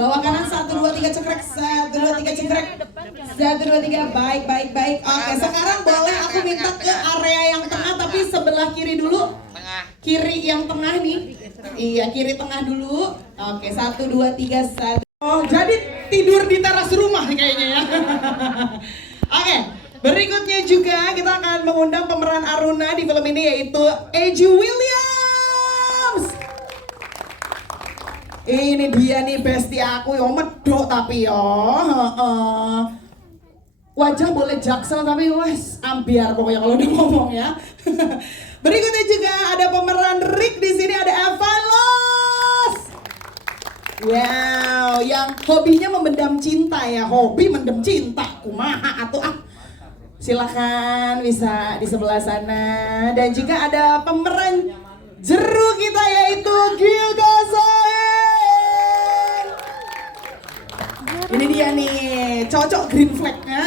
Bawah kanan 1, 2, 3 cekrek. 1, 2, 3 cekrek. 1, 2, 3 baik. Oke, sekarang boleh aku minta ke area yang tengah tapi sebelah kiri dulu. Kiri yang tengah nih. Iya, kiri tengah dulu. Oke, 1, 2, 3, 1. Oh, jadi tidur di teras rumah kayaknya ya. Oke, berikutnya juga kita akan mengundang pemeran Aruna di film ini yaitu Eji Williams. Ini dia nih bestie aku yang medok tapi ya. Wajah boleh jaksel tapi wes ambiar pokoknya kalau dia ngomong ya. Berikutnya juga ada pemeran Rick di sini, ada Evan Los. Wow, yang hobinya memendam cinta ya, hobi mendem cinta, kumaha atuh ah. Silakan bisa di sebelah sana. Dan juga ada pemeran Jeru kita yaitu Gilga Zain. Ini dia nih, cocok green flag-nya.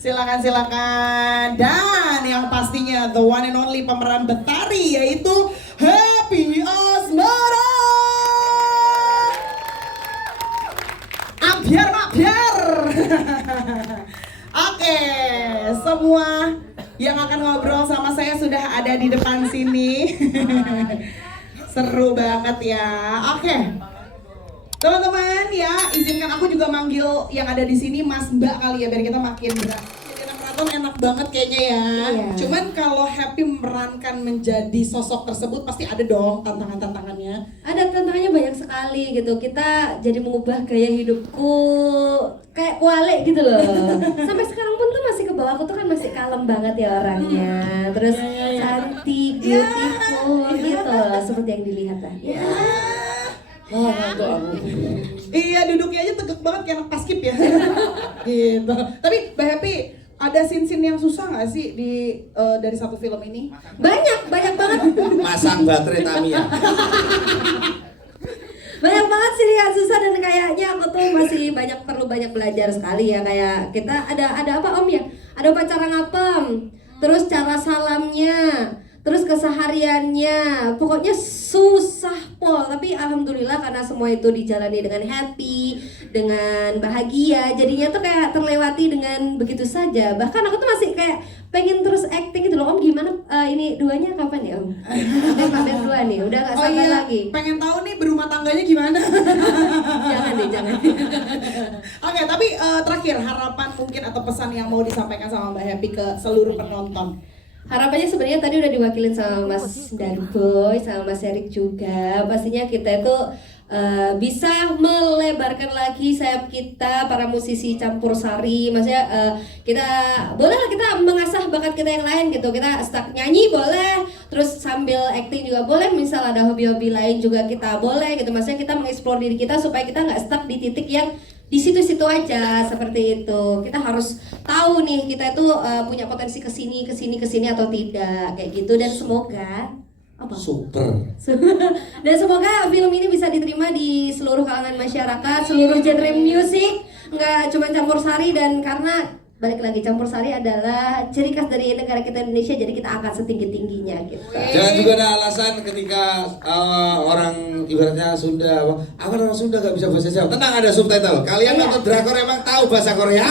Silakan. Dan yang pastinya the one and only pemeran Betari yaitu Happy Asmara. Biar. Oke, semua yang akan ngobrol sama saya sudah ada di depan sini. Seru banget ya. Oke. Teman-teman ya, izinkan aku juga manggil yang ada di sini Mas Mbak kali ya biar kita makin berat. Jadi anak maraton enak banget kayaknya ya. Iya. Cuman kalau Happy memerankan menjadi sosok tersebut pasti ada dong tantangan-tantangannya. Ada tantangannya banyak sekali gitu. Kita jadi mengubah gaya hidupku kayak kualik gitu loh. Sampai sekarang pun tuh masih ke bawah, aku tuh kan masih kalem banget ya orangnya. Terus cantik, beautiful gitu loh, seperti yang dilihat lah. Oh, iya, duduknya aja tegak banget kayak anak paskib ya. Gitu. Tapi Mbak Happy, ada scene-scene yang susah nggak sih dari satu film ini? Banyak banget. Masang baterai Tamiya. Banyak banget sih yang susah dan kayaknya aku tuh masih perlu banyak belajar sekali ya. Kayak kita ada apa Om ya? Ada upacara ngapem, terus cara salamnya, terus kesehariannya, pokoknya susah pol. Tapi alhamdulillah karena semua itu dijalani dengan happy, dengan bahagia, jadinya tuh kayak terlewati dengan begitu saja. Bahkan aku tuh masih kayak pengen terus acting gitu loh. Om gimana ini duanya kapan ya Om? Pamer dua nih, udah gak sabar lagi. Pengen tahu nih berumah tangganya gimana? Jangan. Oke, tapi terakhir harapan mungkin atau pesan yang mau disampaikan sama Mbak Happy ke seluruh penonton. Harapannya sebenarnya tadi udah diwakilin sama Mas Darboy, sama Mas Erik juga. Pastinya kita itu bisa melebarkan lagi sayap kita para musisi campur sari. Maksudnya kita bolehlah kita mengasah bakat kita yang lain gitu. Kita stuck nyanyi boleh, terus sambil acting juga boleh. Misal ada hobi-hobi lain juga kita boleh gitu. Maksudnya kita mengeksplor diri kita supaya kita nggak stuck di titik yang di situ-situ aja seperti itu. Kita harus tahu nih kita itu punya potensi kesini atau tidak kayak gitu. Dan semoga Super. dan semoga film ini bisa diterima di seluruh kalangan masyarakat, seluruh genre musik, nggak cuma campur sari. Dan karena balik lagi campur sari adalah ciri khas dari negara kita Indonesia, jadi kita akan setinggi-tingginya gitu. Jangan juga ada alasan ketika orang ibaratnya Sunda, aku orang Sunda gak bisa bahasa Jawa. Tenang, ada subtitle. Kalian nonton drakor emang tahu bahasa Korea,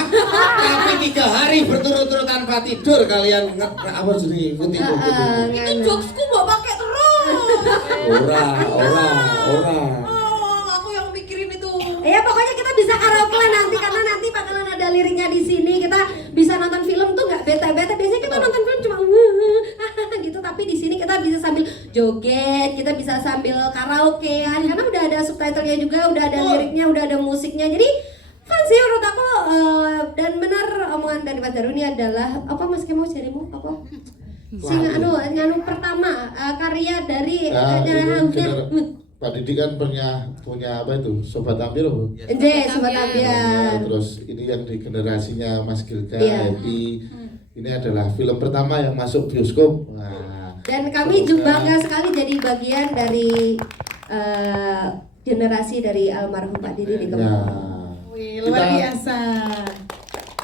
tapi 3 hari berturut-turut tanpa tidur kalian apa jadi ikuti. Itu jokesku mau pakai terus. Ora. Aku yang mikirin itu. Ya pokoknya kita bisa karaoke nanti karena nanti bakalan ada liriknya di sini. Kita bisa nonton film tuh nggak bete-bete. Biasanya kita nonton film cuma gitu, tapi di sini kita bisa sambil joget, kita bisa sambil karaokean karena udah ada subtitlenya juga, udah ada liriknya, udah ada musiknya. Jadi fun sih menurut aku. Dan benar omongan dari Mas Daru ini adalah apa Mas Kemo jarimu apa? Nganu pertama karya dari Pak Didi kan punya apa itu Sobat Amir loh. Sobat Amir. Terus ini yang di generasinya Mas Gilga, Happy. Ini adalah film pertama yang masuk bioskop. Dan kami juga bangga sekali jadi bagian dari generasi dari almarhum Pak Didi di Kemang. Wih, luar biasa.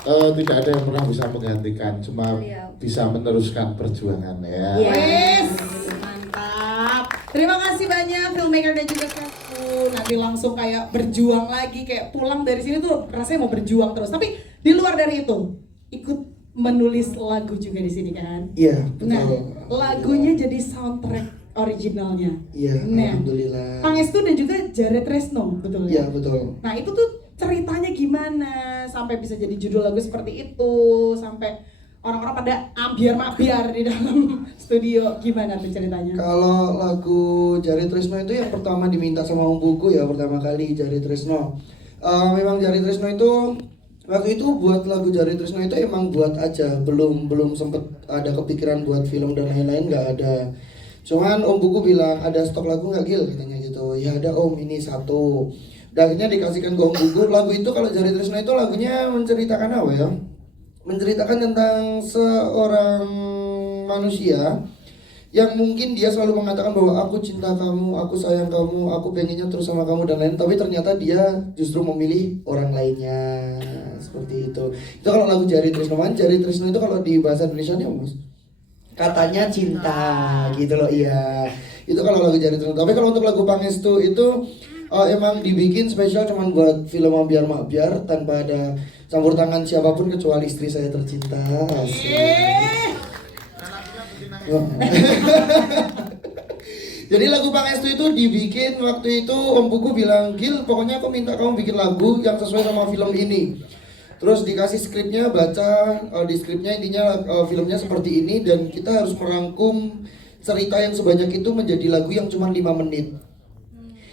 Tidak ada yang pernah bisa menggantikan, cuma bisa meneruskan perjuangan ya. Yes, mantap. Terima kasih banyak filmmaker dan juga kru. nanti langsung kayak berjuang lagi, kayak pulang dari sini tuh rasanya mau berjuang terus. Tapi di luar dari itu, ikut menulis lagu juga di sini kan? Iya, betul. Nah, lagunya jadi soundtrack originalnya. Iya, Nah, alhamdulillah. Pangestu dan juga Jared Tresno, betul ya? Iya, betul. Nah, itu tuh ceritanya gimana sampai bisa jadi judul lagu seperti itu, sampai orang-orang pada ambiar-mabiar di dalam studio, gimana tuh ceritanya? Kalau lagu Jari Tresno itu yang pertama diminta sama Om Buku ya, pertama kali Jari Tresno. Memang Jari Tresno itu waktu itu buat lagu Jari Tresno itu emang buat aja, belum sempet ada kepikiran buat film dan lain-lain, nggak ada. Cuman Om Buku bilang ada stok lagu nggak Gil, katanya gitu. Ya ada Om, ini satu. Dan akhirnya dikasihkan ke Om Buku. Lagu itu kalau Jari Tresno itu lagunya menceritakan apa ya? Menceritakan tentang seorang manusia yang mungkin dia selalu mengatakan bahwa aku cinta kamu, aku sayang kamu, aku pengennya terus sama kamu dan lain, tapi ternyata dia justru memilih orang lainnya, seperti itu. Itu kalau lagu Jari Tresno. Jari Tresno itu kalau di bahasa Indonesia nih Mas, katanya cinta gitu loh. Iya, itu kalau lagu Jari Tresno. Tapi kalau untuk lagu Pangestu itu emang dibikin spesial cuman buat film Ambiar Makbiar, tanpa ada campur tangan siapapun kecuali istri saya tercinta. Jadi lagu Pangestu itu dibikin waktu itu Om Buku bilang, Gil pokoknya aku minta kamu bikin lagu yang sesuai sama film ini. Terus dikasih skripnya, baca di skripnya intinya filmnya seperti ini, dan kita harus merangkum cerita yang sebanyak itu menjadi lagu yang cuma 5 menit.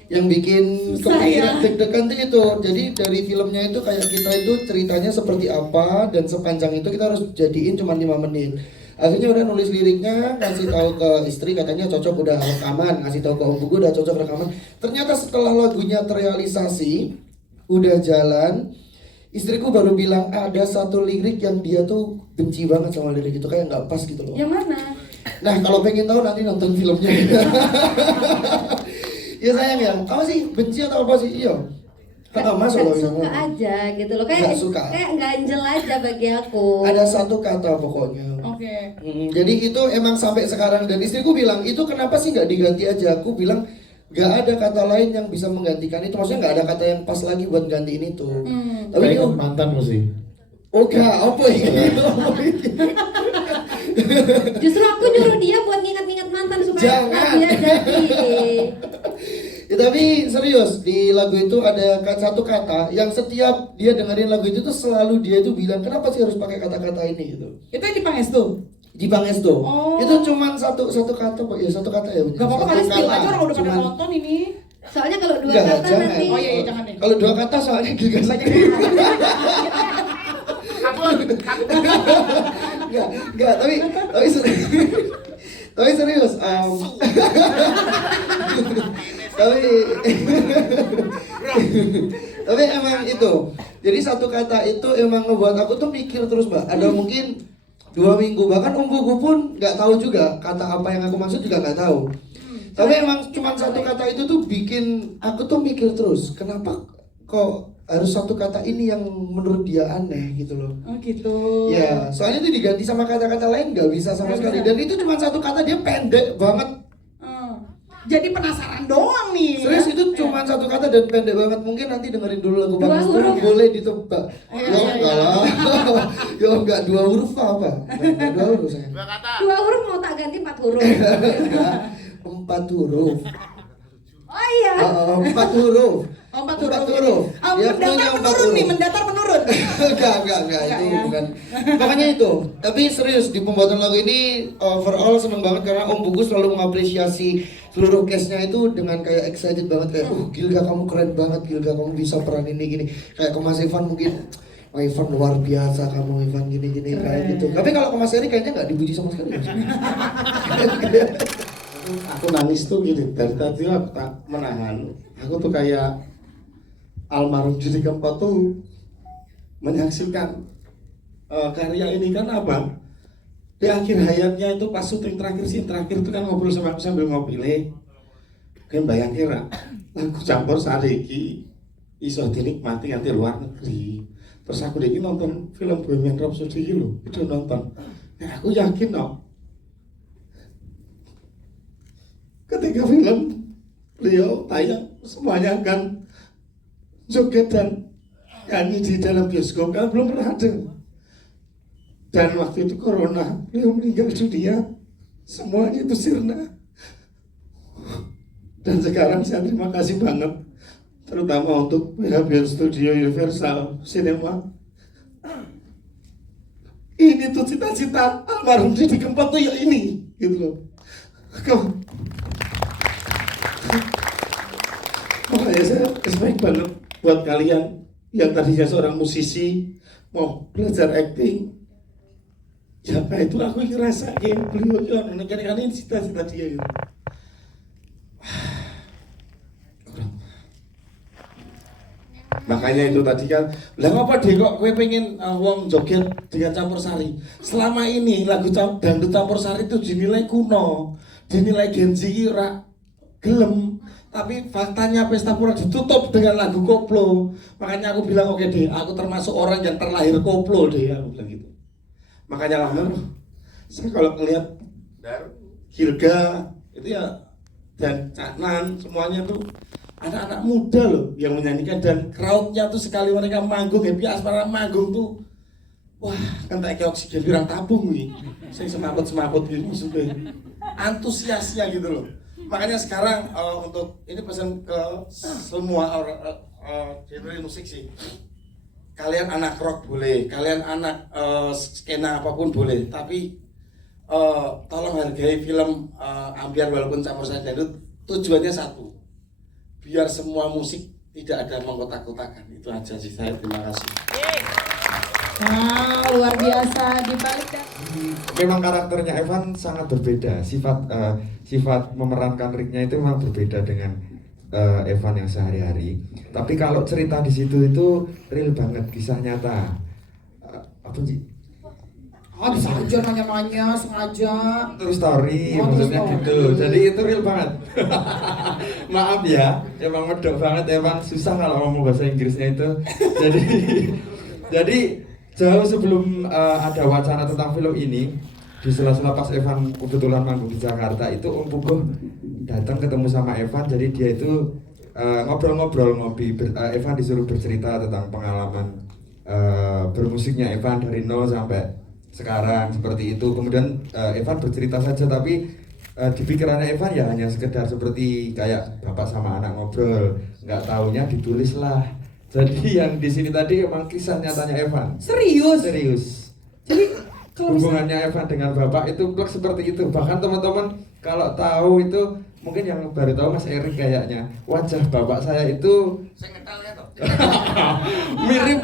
Yang bikin kepikiran deg-degan itu, jadi dari filmnya itu kayak kita itu ceritanya seperti apa, dan sepanjang itu kita harus jadiin cuma 5 menit. Akhirnya udah nulis liriknya, ngasih tahu ke istri, katanya cocok udah rekaman, ngasih tahu ke Om Buku udah cocok rekaman. Ternyata setelah lagunya terrealisasi, udah jalan, istriku baru bilang ada satu lirik yang dia tuh benci banget sama lirik itu, kayak nggak pas gitu loh. Yang mana? Nah kalau pengen tahu nanti nonton filmnya. Ya sayang ya, apa sih benci atau apa sih? Iya. Masuk suka aja gitu loh, kayak ganjel aja bagi aku. Ada satu kata pokoknya. Oke. Jadi itu emang sampai sekarang, dan istriku bilang itu kenapa sih nggak diganti aja? Aku bilang nggak ada kata lain yang bisa menggantikan itu, maksudnya nggak ada kata yang pas lagi buat gantiin itu. Tapi itu mantan mesti. Oke, apa ini? Justru aku nyuruh dia buat ngingat-ngingat mantan supaya dia jadi. Ya, tapi serius di lagu itu ada satu kata yang setiap dia dengerin lagu itu tuh selalu dia itu bilang kenapa sih harus pakai kata-kata ini gitu. Itu yang di Pangestu? Di Pangestu. Oh. Itu cuman satu kata kok ya, satu kata ya. Gak apa-apa kali spill aja, orang udah pada nonton ini. Soalnya kalau dua Enggak, kata jangan. nanti. Oh iya jangan deh. Kalau dua kata soalnya gila saja. Enggak, tapi serius. Tapi emang itu. Jadi satu kata itu emang ngebuat aku tuh mikir terus, Mbak. Ada mungkin 2 minggu, bahkan Om Buku pun nggak tahu juga kata apa yang aku maksud, juga nggak tahu. Tapi emang cuma satu kata itu tuh bikin aku tuh mikir terus, kenapa kok harus satu kata ini yang menurut dia aneh gitu loh. Oh gitu. Ya, soalnya itu diganti sama kata-kata lain nggak bisa sama sekali. Dan itu cuma satu kata, dia pendek banget. Jadi penasaran doang nih. Serius itu cuma satu kata dan pendek banget. Mungkin nanti dengerin dulu lagu Pangestu, boleh ditebak. Ya enggak lah. Ya enggak 2 huruf apa? Enggak 2 huruf saya. 2 huruf mau tak ganti 4 huruf. 4 huruf. Oh iya. 4 huruf. Oh, 4 4 huruf. huruf. Dia Mendatar punya 4 menurun huruf. nih, mendatar menurun. Enggak, itu bukan. Makanya itu. Tapi serius di pembuatan lagu ini overall seneng banget karena Om Buku selalu mengapresiasi seluruh cast-nya itu dengan kayak excited banget, kayak Gilga kamu keren banget, Gilga kamu bisa peran ini gini. Kayak ke Mas Ivan mungkin, Mas Ivan luar biasa kamu Ivan gini kayak gitu. Tapi kalau ke Mas Eri kayaknya nggak dipuji sama sekali. Aku nangis tuh gini, dari tadi aku tak menahan. Aku tuh kayak almarhum Judi Kempot tuh menyaksikan karya ini kan apa? Di akhir hayatnya itu pas syuting terakhir itu kan ngobrol sama aku sambil ngopi le. Kan bayang kira lagu campur sariki iso dinikmati nanti luar negeri. Terus aku lagi nonton film Bohemian Rhapsody lho, itu nonton. Nah, aku yakin ketika film beliau tayang semuanya akan joget dan nyanyi di dalam bioskop kan belum pernah ada. Dan waktu itu corona, beliau meninggal dunia, semuanya itu sirna. Dan sekarang saya terima kasih banget, terutama untuk PHBN Studio Universal Cinema. Ini tuh cita-cita almarhum Didi Kempot tuh ya ini, gitu loh. Makanya saya respect banget buat kalian yang tadinya seorang musisi mau belajar acting. Ya kayak itu aku ngerasain beliau yang kan ini cita-cita dia gitu. Makanya itu tadi kan, lah apa deh kok gue pengen wong joget dengan Campursari. Selama ini lagu dangdut Campursari itu dinilai kuno, dinilai Gen Z ora gelem. Tapi faktanya pesta pura ditutup dengan lagu koplo. Makanya aku bilang oke deh, aku termasuk orang yang terlahir koplo deh, aku bilang gitu. Makanya lama saya kalau ngeliat Hilga itu ya dan Cak Nan semuanya tuh anak-anak muda loh yang menyanyikan, dan crowdnya tuh sekali mereka manggung, Happy Asmara manggung tuh wah kan kayak oksigen pirang tabung nih, saya semaput gitu maksudnya antusiasnya gitu loh. Makanya sekarang untuk ini pesan ke semua genre musik sih, kalian anak rock boleh, kalian anak skena apapun boleh, tapi tolong hargai film ambiar walaupun Campursari Dangdut. Tujuannya satu, biar semua musik tidak ada mengkotak-kotakan. Itu aja sih saya, terima kasih. Wow, luar biasa dibalik dan Memang karakternya Evan sangat berbeda, sifat memerankan Ricknya itu memang berbeda dengan Evan yang sehari-hari. Tapi kalau cerita di situ itu real banget, kisah nyata. Apa sih? bisa aja nanya-nanya sengaja. True story, maksudnya true gitu. Jadi itu real banget. Maaf ya, emang medok banget Evan, susah kalau ngomong bahasa Inggrisnya itu. Jadi jauh sebelum ada wacana tentang film ini, di sela-sela pas Evan kebetulan manggung di Jakarta itu Om Puguh datang ketemu sama Evan. Jadi dia itu ngobrol-ngobrol, ngopi. Evan disuruh bercerita tentang pengalaman bermusiknya Evan dari nol sampai sekarang seperti itu. Kemudian Evan bercerita saja, tapi di pikirannya Evan ya hanya sekedar seperti kayak bapak sama anak ngobrol, nggak taunya ditulis lah. Jadi yang di sini tadi emang kisah nyatanya Evan. Serius. Jadi kalau hubungannya Evan dengan bapak itu plek seperti itu. Bahkan teman-teman kalau tahu itu, mungkin yang baru tahu Mas Erik kayaknya, wajah bapak saya itu mirip.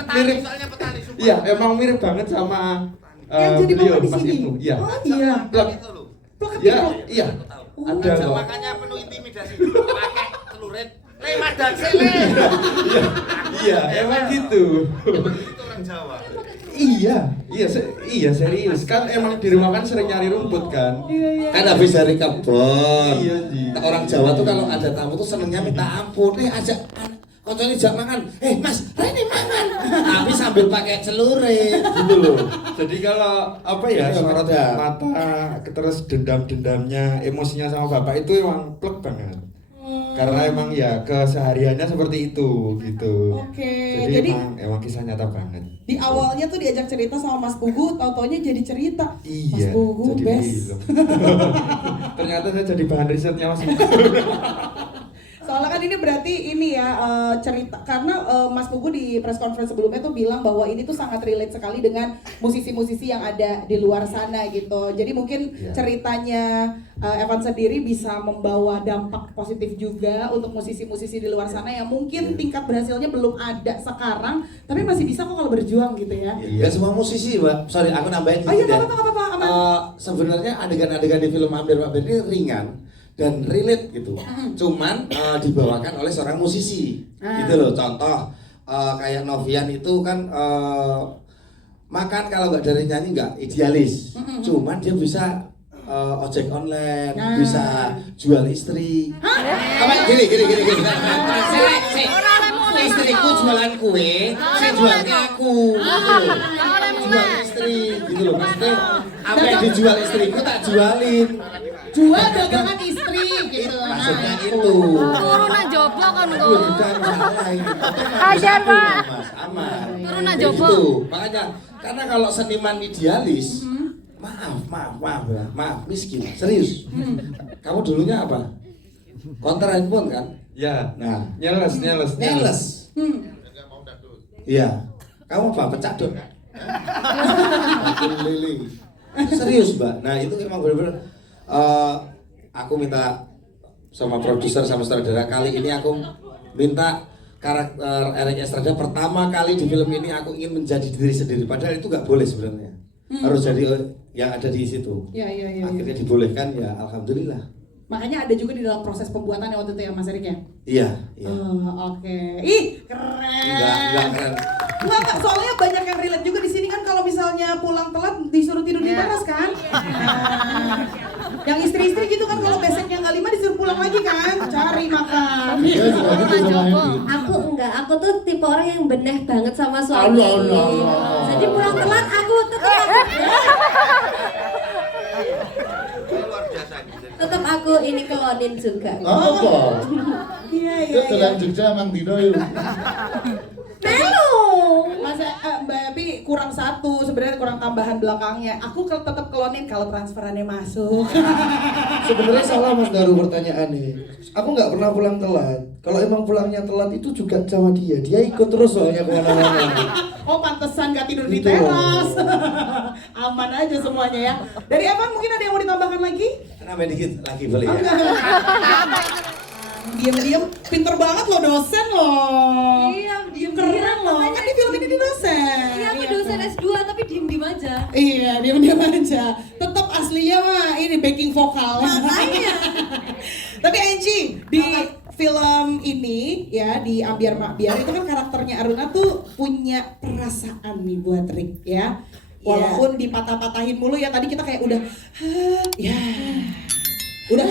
Iya, emang mirip banget sama yang jadi beliau, bapak di Mas sini. Ibnu. Iya. Oh iya. Plek. Plek Iya, ketiga. iya. Ada kok. Makanya penuh intimidasi, pakai celurit. Madan sih, Iya, emang gitu. Itu orang Jawa. Iya serius. Kan emang di rumah kan sering nyari rumput kan. Kan habis dari kebon. Iya sih. Orang Jawa tuh kalau ada tamu tuh senengnya minta ampun. Ajak koncone jak mangan. Mas, Rene mangan. Tapi sambil pakai celurit gitu loh. Jadi kalau apa ya, Iya, sorot ada. mata, terus dendam-dendamnya, emosinya sama bapak itu emang plek banget. Karena emang ya kesehariannya seperti itu gitu. Oke, Jadi jadi emang kisah nyata banget. di awalnya tuh diajak cerita sama Mas Puguh, tau-taunya jadi cerita. Mas Iya, Puguh jadi best. film. Ternyata saya jadi bahan risetnya Mas. Soalnya kan ini berarti ini ya cerita, karena Mas Puguh di press conference sebelumnya tuh bilang bahwa ini tuh sangat relate sekali dengan musisi-musisi yang ada di luar sana gitu. Jadi mungkin Ya. ceritanya Evan sendiri bisa membawa dampak positif juga untuk musisi-musisi di luar sana yang mungkin tingkat berhasilnya belum ada sekarang, tapi masih bisa kok kalau berjuang gitu ya. Ya semua musisi, Mbak. Sorry, aku nambahin Oh iya, dikit ya. nggak apa-apa, aman. Sebenarnya adegan-adegan di film Ambil Mabir ini ringan dan relate gitu. Cuman dibawakan oleh seorang musisi. Gitu loh. Contoh kayak Novian itu kan makan kalau nggak dari nyanyi nggak idealis. Cuman dia bisa ojek online, bisa jual istri. Apa gini. Istriku jualan kue, saya jualnya aku. Gitu loh. Jual istri, gitu loh. Maksudnya apa yang dijual istriku tak jualin. Jual dagangan istri gitu. Nah, maksudnya aku. itu. Turunan jopo kan Lu kok. bukan salah ini. Ajar, Pak. Mas, aman. Turunan Jadi jopo. gitu. Makanya karena kalau seniman idealis, maaf, miskin, serius. Kamu dulunya apa? Konter handphone kan? Ya, Nah, nyeles. Neles. Iya. Kamu apa? Pecadot. Makin lili. Serius, Mbak. Nah, itu emang benar-benar aku minta sama produser sama sutradara, kali ini aku minta karakter Erik Estrada pertama kali di film ini aku ingin menjadi diri sendiri, padahal itu nggak boleh sebenarnya. Harus jadi yang ada di situ. Iya. Akhirnya dibolehkan, ya alhamdulillah. Makanya ada juga di dalam proses pembuatan waktu itu ya Mas Erik ya? Iya. Oh, oke. Ih, keren. Enggak keren. Enggak, soalnya banyak yang relate juga di sini kan kalau misalnya pulang telat disuruh tidur di teras kan? Nah, yang istri-istri gitu kan kalau beseknya nggak 5 disuruh pulang lagi kan? Cari makan. Turunan jopo. Aku enggak, aku tuh tipe orang yang beneh banget sama suami. Allah. Jadi pulang telat aku tetap aku ini kelonin juga. Apa? Iya. Itu dalam Jogja emang dino yuk. Melu. Mas Mbak Epi kurang satu, sebenarnya kurang tambahan belakangnya. Aku tetap kelonin kalau transferannya masuk. Sebenarnya salah Mas Daru pertanyaannya. Aku nggak pernah pulang telat. Kalau emang pulangnya telat itu juga sama dia. Dia ikut terus soalnya kemana-mana. Oh pantesan gak tidur di Gitu. teras. Aman aja semuanya ya. Dari Evan mungkin ada yang mau ditambahkan lagi? Kenapa dikit lagi boleh ya? Diam-diam, pinter banget loh dosen loh. Iya, diem-diem Keren loh, makanya. kan di film ini di dosen. Iya, aku dosen S2 tapi diem-diem aja. Iya, diam-diam aja. Tetap aslinya mah ini backing vokal. Makanya. Tapi Angie, di film ini ya di Ambiar Mak Biar itu kan karakternya Aruna tuh punya perasaan nih buat Rick ya. Walaupun dipatah-patahin mulu ya tadi kita kayak udah ya. Udah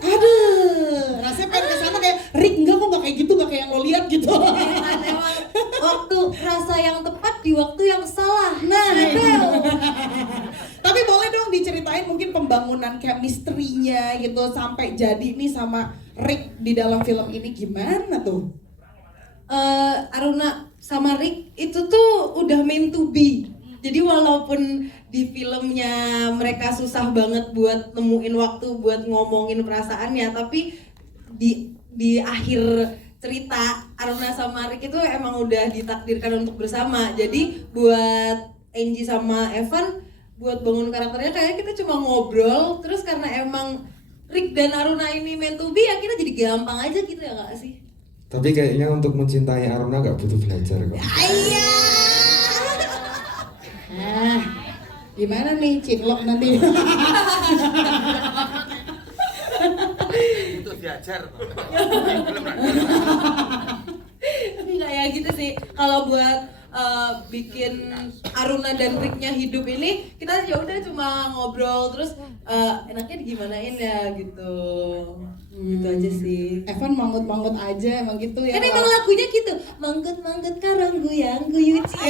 aduh, rasanya pengen kesana kayak Rick enggak kok nggak kayak gitu, nggak kayak yang lo lihat gitu. Emang waktu rasa yang tepat di waktu yang salah. Nah, itu. Tapi boleh dong diceritain mungkin pembangunan chemistry-nya gitu sampai jadi nih sama Rick di dalam film ini gimana tuh? Aruna sama Rick itu tuh udah meant to be. Jadi walaupun di filmnya mereka susah banget buat nemuin waktu buat ngomongin perasaannya, tapi di akhir cerita Aruna sama Rick itu emang udah ditakdirkan untuk bersama. Jadi buat Angie sama Evan buat bangun karakternya kayak kita cuma ngobrol, terus karena emang Rick dan Aruna ini meant to be, akhirnya jadi gampang aja gitu ya nggak sih? Tapi kayaknya untuk mencintai Aruna gak butuh belajar kok. Gimana nih cinlok nanti? Itu diajar. Enggak ya gitu sih. Kalau buat bikin Aruna dan Ricknya hidup ini, kita ya udah cuma ngobrol terus enaknya digimanain ya gitu. Gitu aja sih. Evan manggut-manggut aja emang gitu ya. Kan emang lagunya gitu, manggut-manggut karang guyang guyuci.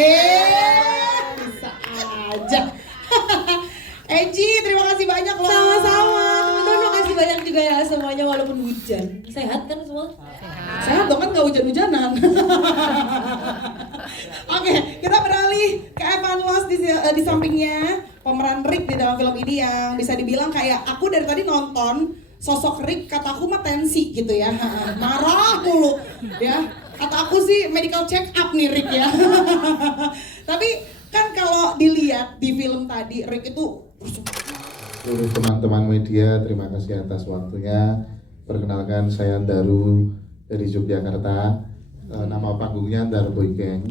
Bisa aja. Eji, terima kasih banyak loh. Sama-sama. Teman-teman makasih banyak juga ya semuanya walaupun hujan. Sehat kan semua? Sehat dong kan gak hujan-hujanan. Oke, kita beralih ke Evan Los di sampingnya pemeran Rick di dalam film ini yang bisa dibilang kayak aku dari tadi nonton sosok Rick, kataku mah tensi gitu ya, marah mulu ya. Kata aku sih medical check up nih Rick ya. Tapi kan kalau dilihat di film tadi Rick itu Seluruh teman-teman media, terima kasih atas waktunya. Perkenalkan, saya Daru dari Yogyakarta. Nama panggungnya Daru Boy Gang.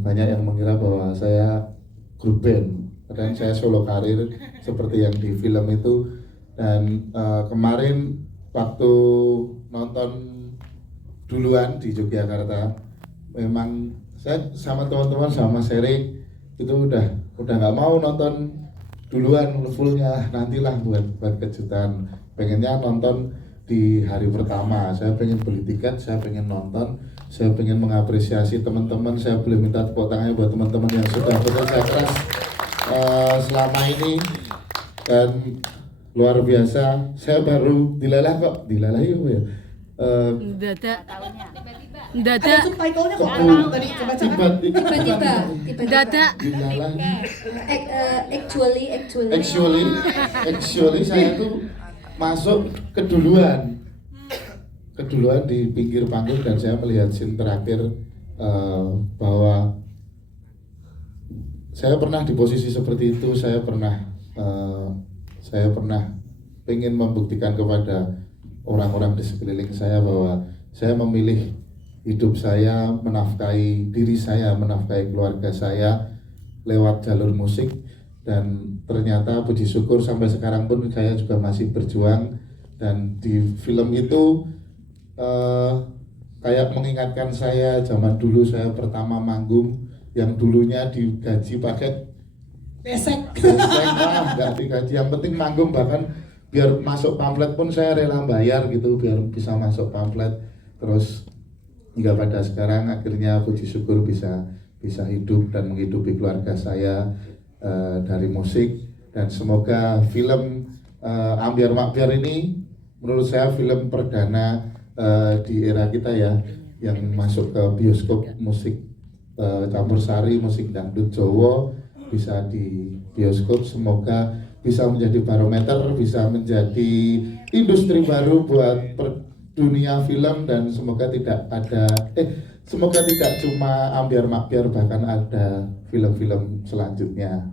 Banyak yang mengira bahwa saya grup band, padahal saya solo karir seperti yang di film itu. Dan kemarin waktu nonton duluan di Yogyakarta, memang saya sama teman-teman sama Serik itu udah nggak mau nonton duluan fullnya, nantilah buat kejutan. Pengennya nonton di hari pertama. Saya pengen beli tiket, saya pengen nonton, saya pengen mengapresiasi teman-teman. Saya boleh minta tepuk tangannya buat teman-teman yang sudah bekerja keras selama ini. Dan luar biasa. Saya baru dilalah kok, dilalah ya. Dada. Ada Dada. subtitlenya kok tadi coba Tiba-tiba. Dada. Dilalah. Actually. Saya tuh masuk keduluan di pinggir panggung dan saya melihat scene terakhir bahwa saya pernah di posisi seperti itu. Saya pernah pengen membuktikan kepada orang-orang di sekeliling saya bahwa saya memilih hidup saya, menafkahi diri saya, menafkahi keluarga saya lewat jalur musik. Dan ternyata puji syukur sampai sekarang pun saya juga masih berjuang. Dan di film itu kayak mengingatkan saya zaman dulu saya pertama manggung yang dulunya digaji pakai besek. nggak digaji, yang penting manggung, bahkan biar masuk pamflet pun saya rela bayar gitu biar bisa masuk pamflet. Terus hingga pada sekarang akhirnya puji syukur bisa hidup dan menghidupi keluarga saya dari musik. Dan semoga film Ambyar Makbyar ini menurut saya film perdana di era kita ya, yang masuk ke bioskop musik campursari, musik dangdut Jawa bisa di bioskop. Semoga bisa menjadi barometer, bisa menjadi industri baru buat dunia film. Dan semoga tidak cuma Ambyar Makbyar, bahkan ada film-film selanjutnya.